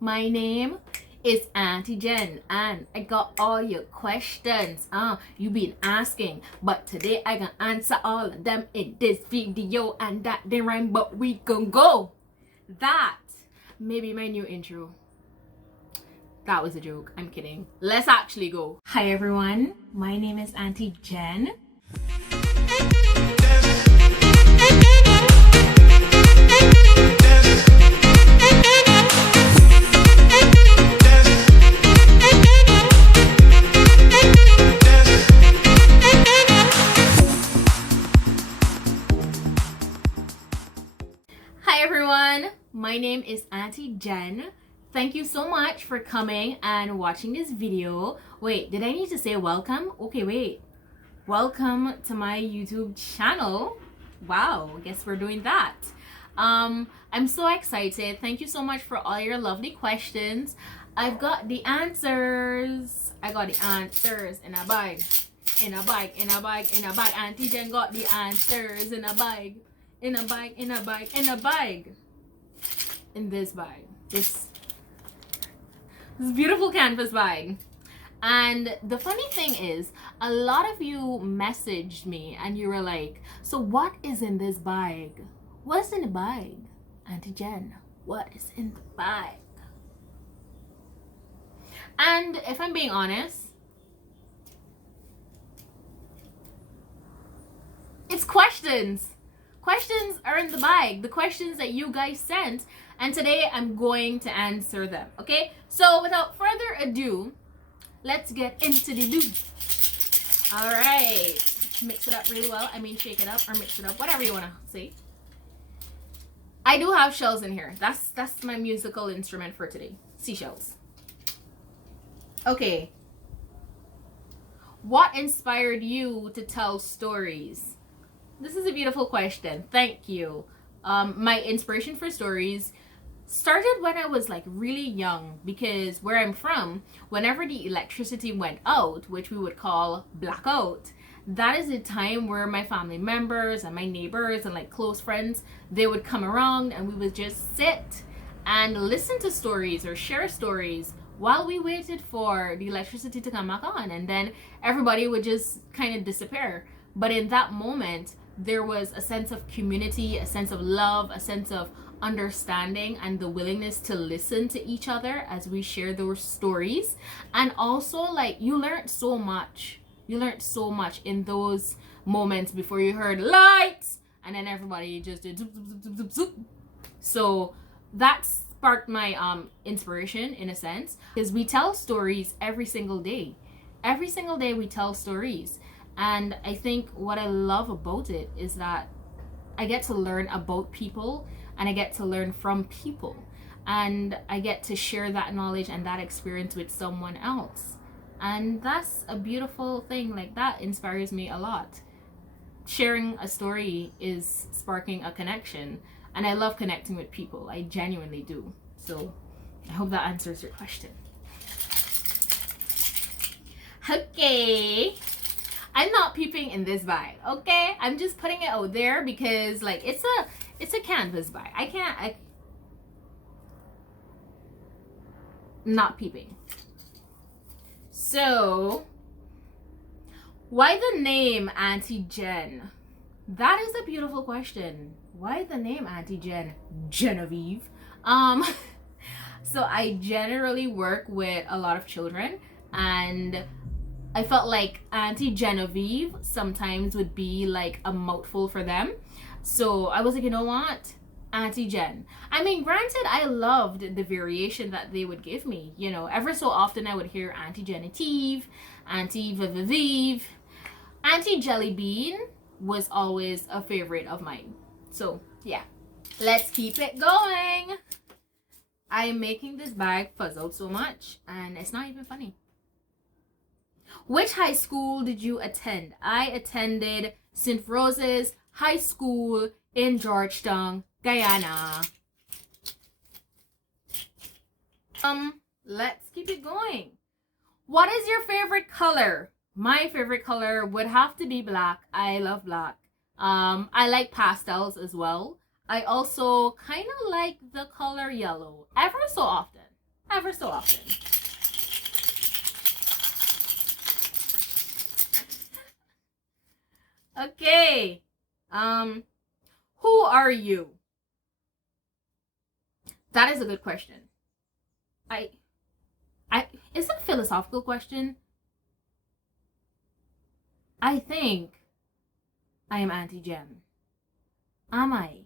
My name is Auntie Jen and I got all your questions you been asking, but today I can answer all of them in this video, and that didn't rhyme, but we can go. That may be my new intro. That was a joke. I'm kidding. Let's actually go. Hi everyone, my name is Auntie Jen. Hi everyone, my name is Auntie Jen. Thank you so much for coming and watching this video. Wait, did I need to say welcome? Okay, wait. Welcome to my YouTube channel. Wow, I guess we're doing that. I'm so excited. Thank you so much for all your lovely questions. I've got the answers. I got the answers in a bag. In a bag, in a bag, in a bag. Auntie Jen got the answers in a bag. In a bag, in a bag, in a bag. In this bag. This beautiful canvas bag. And the funny thing is, a lot of you messaged me and you were like, so what is in this bag? What's in the bag? Auntie Jen, what is in the bag? And if I'm being honest, it's questions. Questions are in the bag, the questions that you guys sent, and today I'm going to answer them. Okay, so without further ado, let's get into the do. All right, mix it up really well. I mean, shake it up or mix it up, whatever you want to say. I do have shells in here. That's my musical instrument for today. Seashells. Okay, what inspired you to tell stories? This is a beautiful question. Thank you. My inspiration for stories started when I was like really young, because where I'm from, whenever the electricity went out, which we would call blackout, that is the time where my family members and my neighbors and like close friends, they would come around and we would just sit and listen to stories or share stories while we waited for the electricity to come back on, and then everybody would just kind of disappear. But in that moment, there was a sense of community, a sense of love, a sense of understanding, and the willingness to listen to each other as we share those stories. And also, like, you learned so much. You learned so much in those moments before you heard lights, and then everybody just did zoop, zoop, zoop, zoop, zoop. So that sparked my inspiration in a sense, because we tell stories every single day. Every single day we tell stories. And I think what I love about it is that I get to learn about people and I get to learn from people. And I get to share that knowledge and that experience with someone else. And that's a beautiful thing. Like, that inspires me a lot. Sharing a story is sparking a connection. And I love connecting with people. I genuinely do. So I hope that answers your question. Okay. I'm not peeping in this bag, okay? I'm just putting it out there because, like, it's a canvas bag. I'm not peeping. So, why the name Auntie Jen? That is a beautiful question. Why the name Auntie Jen? Genevieve. So I generally work with a lot of children, and I felt like Auntie Genevieve sometimes would be like a mouthful for them. So I was like, you know what? Auntie Jen. I mean, granted, I loved the variation that they would give me. You know, ever so often I would hear Auntie Genevieve, Auntie Vivive. Auntie Jellybean was always a favorite of mine. So yeah, let's keep it going. I'm making this bag fuzz out so much and it's not even funny. Which high school did you attend? I attended St. Rose's High School in Georgetown, Guyana. Let's keep it going. What is your favorite color? My favorite color would have to be black. I love black. I like pastels as well. I also kind of like the color yellow ever so often. ever so often. Okay. Who are you? That is a good question. Is it a philosophical question? I think I am Auntie Jen. Am I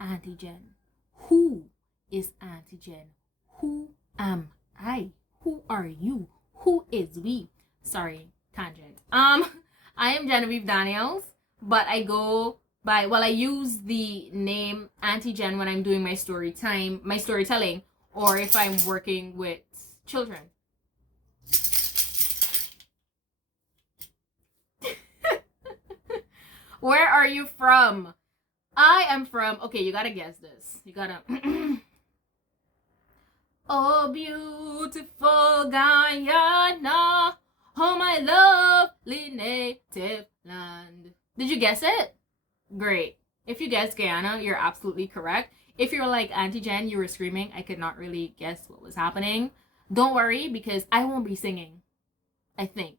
Auntie Jen? Who is Auntie Jen? Who am I? Who are you? Who is we? Sorry, tangent. I am Genevieve Daniels, but I go by, well, I use the name Auntie Jen when I'm doing my storytelling, or if I'm working with children. Where are you from? I am from, okay, you gotta guess this. You gotta, oh, beautiful Guyana, oh, my lovely native land. Did you guess it? Great. If you guessed Guyana, you're absolutely correct. If you're like Auntie Jen, you were screaming, I could not really guess what was happening. Don't worry, because I won't be singing. I think.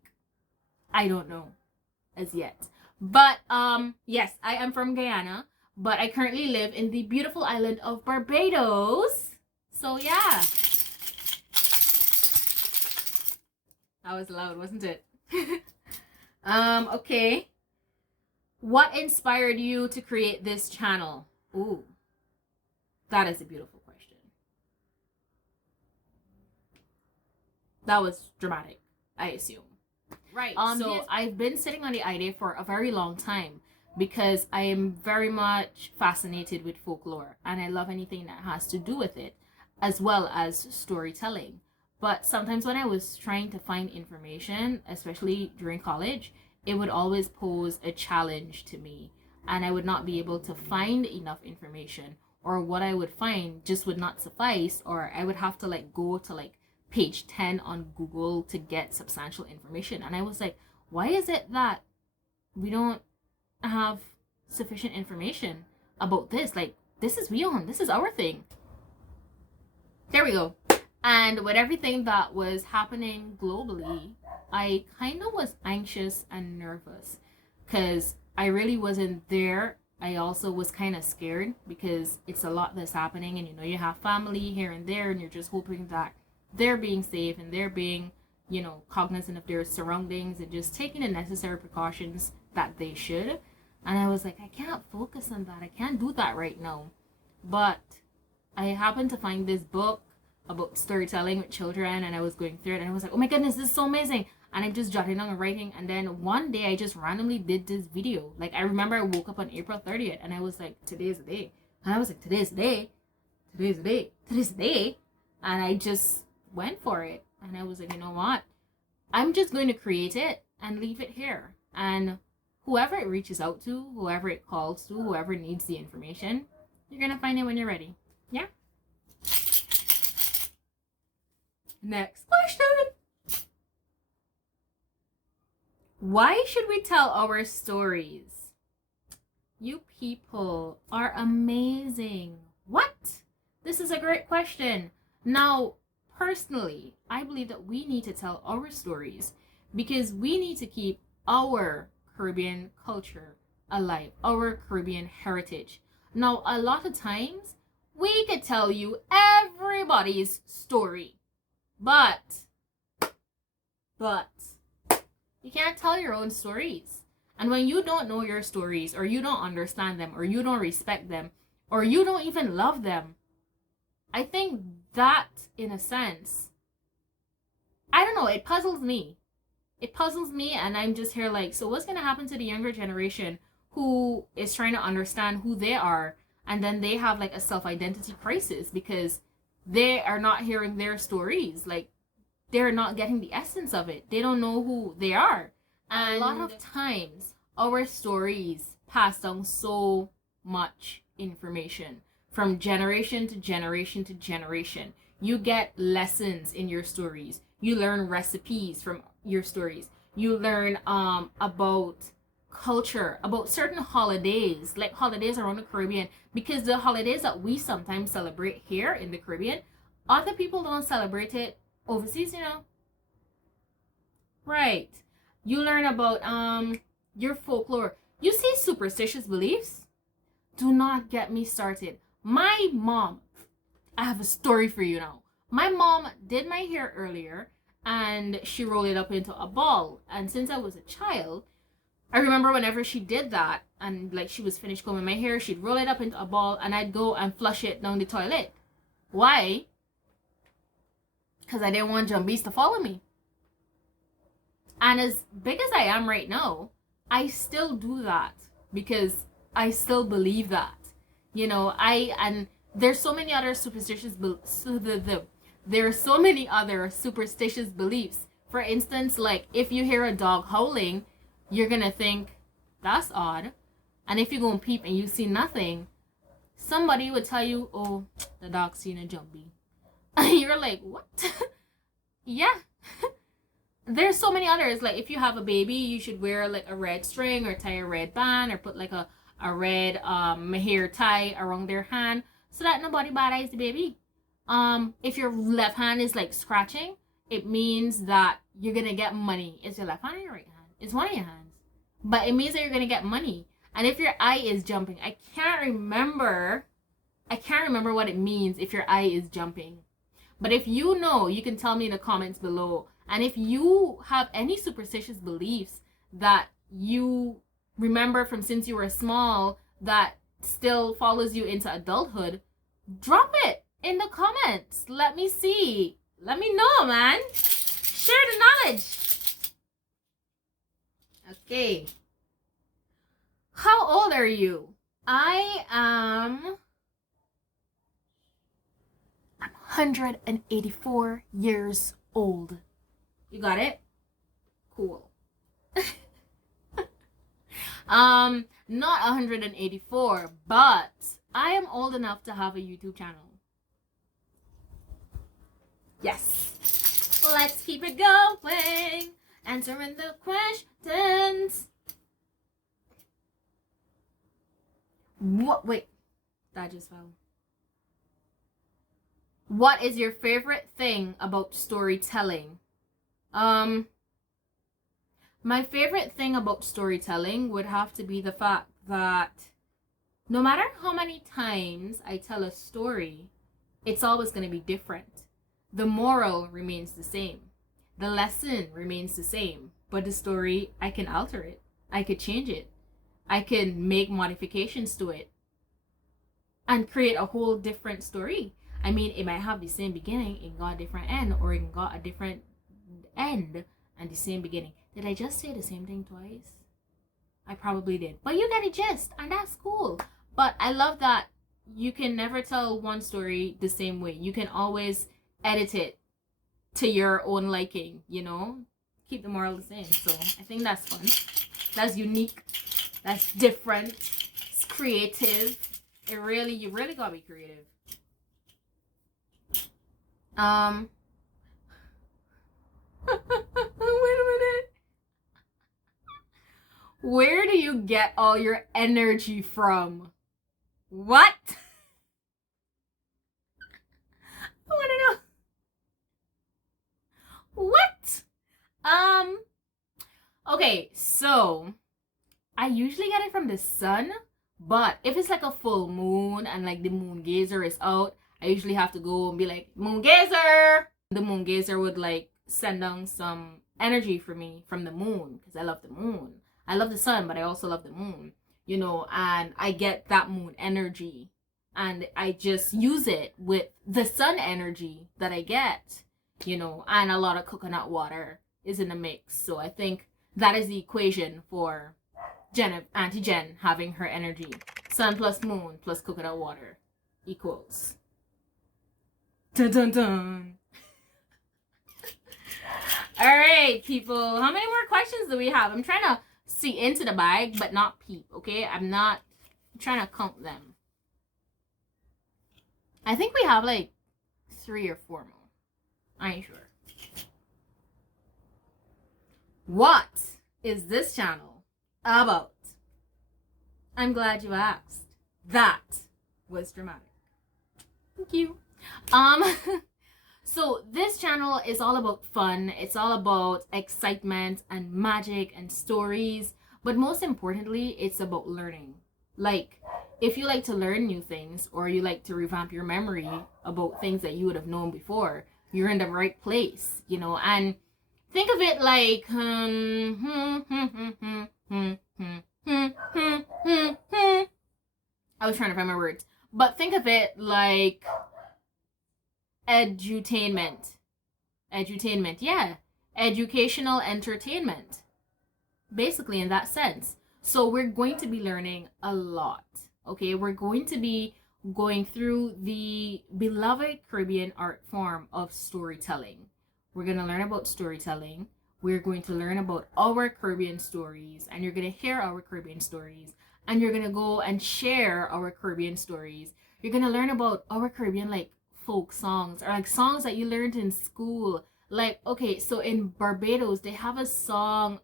I don't know as yet. But yes, I am from Guyana, but I currently live in the beautiful island of Barbados. So yeah. That was loud, wasn't it? Okay. What inspired you to create this channel? Ooh. That is a beautiful question. That was dramatic, I assume. Right. So I've been sitting on the idea for a very long time because I am very much fascinated with folklore and I love anything that has to do with it, as well as storytelling. But sometimes when I was trying to find information, especially during college, it would always pose a challenge to me and I would not be able to find enough information, or what I would find just would not suffice, or I would have to like go to like page 10 on Google to get substantial information. And I was like, why is it that we don't have sufficient information about this? Like, this is Rion, this is our thing. There we go. And with everything that was happening globally, I kind of was anxious and nervous because I really wasn't there. I also was kind of scared because it's a lot that's happening, and you have family here and there, and you're just hoping that they're being safe and they're being, cognizant of their surroundings and just taking the necessary precautions that they should. And I was like, I can't focus on that. I can't do that right now. But I happened to find this book about storytelling with children, and I was going through it and I was like, oh my goodness, this is so amazing. And I'm just jotting down and writing. And then one day I just randomly did this video. Like, I remember I woke up on April 30th and I was like, today's the day. And I was like, today's the day. Today's the day. Today's the day. And I just went for it. And I was like, you know what? I'm just going to create it and leave it here. And whoever it reaches out to, whoever it calls to, whoever needs the information, you're going to find it when you're ready. Yeah? Next question. Why should we tell our stories? You people are amazing. What? This is a great question. Now, personally, I believe that we need to tell our stories because we need to keep our Caribbean culture alive, our Caribbean heritage. Now, a lot of times, we could tell you everybody's story, but you can't tell your own stories. And when you don't know your stories, or you don't understand them, or you don't respect them, or you don't even love them, I think that, in a sense, I don't know, it puzzles me. It puzzles me, and I'm just here like, so what's going to happen to the younger generation who is trying to understand who they are, and then they have like a self-identity crisis because they are not hearing their stories. Like, they're not getting the essence of it. They don't know who they are. And a lot of times, our stories pass down so much information from generation to generation to generation. You get lessons in your stories. You learn recipes from your stories. You learn about culture, about certain holidays, like holidays around the Caribbean, because the holidays that we sometimes celebrate here in the Caribbean Other people don't celebrate it overseas, Right. You learn about your folklore. You see superstitious beliefs? Do not get me started. My mom, I have a story for you now. My mom did my hair earlier and she rolled it up into a ball. And since I was a child, I remember whenever she did that and like she was finished combing my hair, she'd roll it up into a ball and I'd go and flush it down the toilet. Why? Because I didn't want jumbies to follow me. And as big as I am right now, I still do that because I still believe that. And there's so many other there are so many other superstitious beliefs. For instance, like if you hear a dog howling, you're gonna think that's odd. And if you go and peep and you see nothing, somebody would tell you, oh, the dog's seen a jumbie. And you're like, what? Yeah. There's so many others. Like if you have a baby, you should wear like a red string or tie a red band or put like a red hair tie around their hand so that nobody bad eyes the baby. If your left hand is like scratching, it means that you're gonna get money. Is your left hand or your right hand? It's one of your hands. But it means that you're gonna get money. And if your eye is jumping, I can't remember what it means if your eye is jumping. But if you know, you can tell me in the comments below. And if you have any superstitious beliefs that you remember from since you were small that still follows you into adulthood, drop it in the comments. Let me see. Let me know, man. Share the knowledge. Okay. How old are you? I'm 184 years old. You got it? Cool. Not 184, but I am old enough to have a YouTube channel. Yes. Let's keep it going. Answering the questions. What? Wait. That just fell. What is your favorite thing about storytelling? My favorite thing about storytelling would have to be the fact that no matter how many times I tell a story, it's always going to be different. The moral remains the same. The lesson remains the same. But the story, I can alter it. I could change it. I can make modifications to it and create a whole different story. I mean, it might have the same beginning, it got a different end, or it got a different end and the same beginning. Did I just say the same thing twice? I probably did. But you get a gist, and that's cool. But I love that you can never tell one story the same way. You can always edit it to your own liking, Keep the moral the same. So I think that's fun. That's unique. That's different. It's creative. You really gotta be creative. Wait a minute. Where do you get all your energy from? What? I want to know. What? Okay, so I usually get it from the sun, but if it's like a full moon and like the moon gazer is out, I usually have to go and be like, moon gazer. The moon gazer would like send down some energy for me from the moon because I love the moon. I love the sun, but I also love the moon, and I get that moon energy and I just use it with the sun energy that I get, and a lot of coconut water is in the mix. So I think that is the equation for Auntie Jen having her energy. Sun plus moon plus coconut water equals. Dun dun dun. All right, people. How many more questions do we have? I'm trying to see into the bag, but not peep, okay? I'm trying to count them. I think we have like 3 or 4 more. I ain't sure. What is this channel about? I'm glad you asked. That was dramatic. Thank you. So this channel is all about fun. It's all about excitement and magic and stories. But most importantly, it's about learning. Like, if you like to learn new things or you like to revamp your memory about things that you would have known before, you're in the right place, you know. And think of it like I was trying to find my words. But think of it like edutainment. Edutainment, yeah. Educational entertainment. Basically, in that sense. So we're going to be learning a lot. Okay, we're going to be going through the beloved Caribbean art form of storytelling. We're going to learn about storytelling. We're going to learn about our Caribbean stories, and you're going to hear our Caribbean stories, and you're going to go and share our Caribbean stories. You're going to learn about our Caribbean, like, folk songs, or like songs that you learned in school. Like, okay, so in Barbados, they have a song,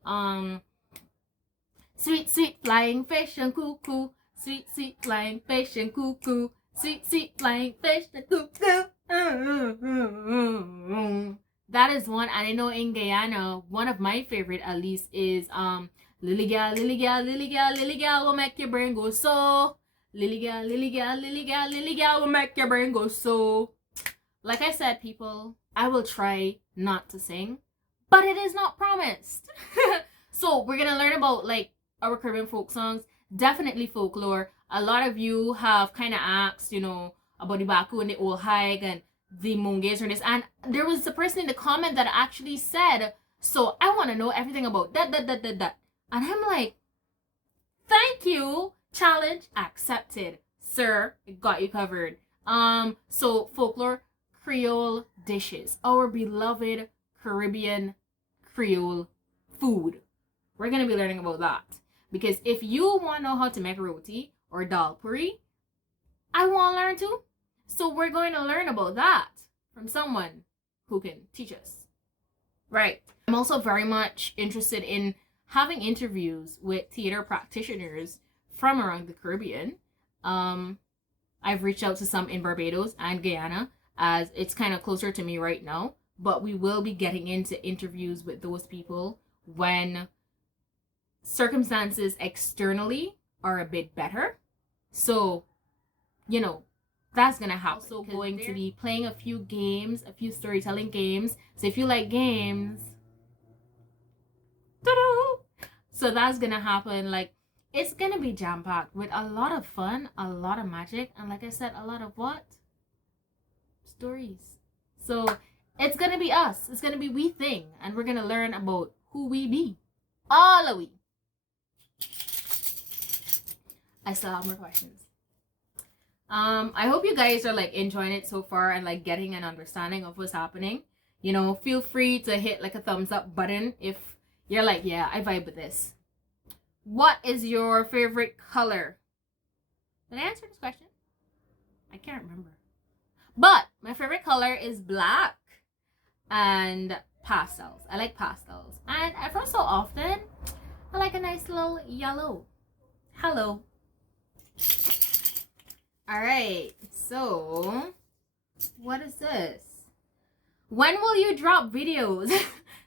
sweet, sweet flying fish and cuckoo. Sweet, sweet flying fish and cuckoo. Sweet, sweet flying fish and cuckoo. That is one. And I know in Guyana, one of my favorite at least is Lily gal, lily gal, lily gal, lily gal will make your brain go so. Lily gal, lily gal, lily gal, lily gal will make your brain go so. Like I said, people, I will try not to sing, but it is not promised. So we're gonna learn about like our Caribbean folk songs, definitely folklore. A lot of you have kind of asked, you know, about the Baku and the old hike and the Mungays or this. And there was a person in the comment that actually said, so I want to know everything about that. And I'm like, thank you. Challenge accepted. Sir, got you covered. So folklore, Creole dishes. Our beloved Caribbean Creole food. We're going to be learning about that. Because if you want to know how to make roti or dal puri, I want to learn too. So we're going to learn about that from someone who can teach us. Right. I'm also very much interested in having interviews with theater practitioners from around the Caribbean. I've reached out to some in Barbados and Guyana, as it's kind of closer to me right now. But we will be getting into interviews with those people when circumstances externally are a bit better. So, you know, that's gonna happen. Also going to be playing a few games, a few storytelling games. So if you like games, so that's gonna happen. Like, it's gonna be jam-packed with a lot of fun, a lot of magic, and like I said, a lot of what? Stories. So it's gonna be us. It's gonna be we thing, and we're gonna learn about who we be. All of we. I still have more questions. I hope you guys are like enjoying it so far and like getting an understanding of what's happening. You know, feel free to hit like a thumbs up button if you're like, yeah, I vibe with this. What is your favorite color? Did I answer this question? I can't remember. But my favorite color is black and pastels. I like pastels. And every so often, I like a nice little yellow. Hello. Alright, so what is this? When will you drop videos?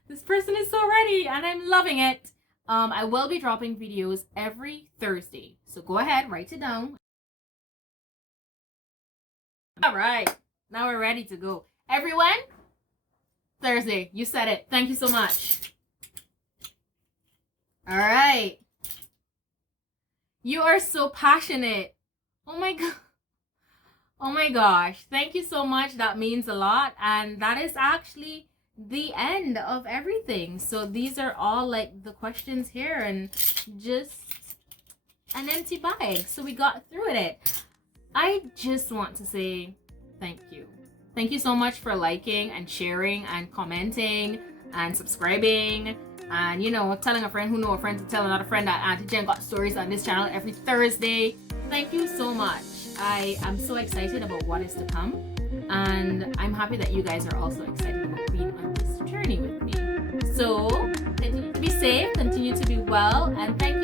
This person is so ready and I'm loving it. I will be dropping videos every Thursday. So go ahead, write it down. Alright, now we're ready to go. Everyone, Thursday, you said it. Thank you so much. Alright. You are so passionate. Oh my god. Oh my gosh. Thank you so much. That means a lot. And that is actually the end of everything. So these are all like the questions here and just an empty bag. So we got through it. I just want to say thank you. Thank you so much for liking and sharing and commenting and subscribing. And, you know, telling a friend who know a friend to tell another friend that Auntie Jen got stories on this channel every Thursday. Thank you so much. I am so excited about what is to come. And I'm happy that you guys are also excited about being on this journey with me. So, continue to be safe, continue to be well, and thank you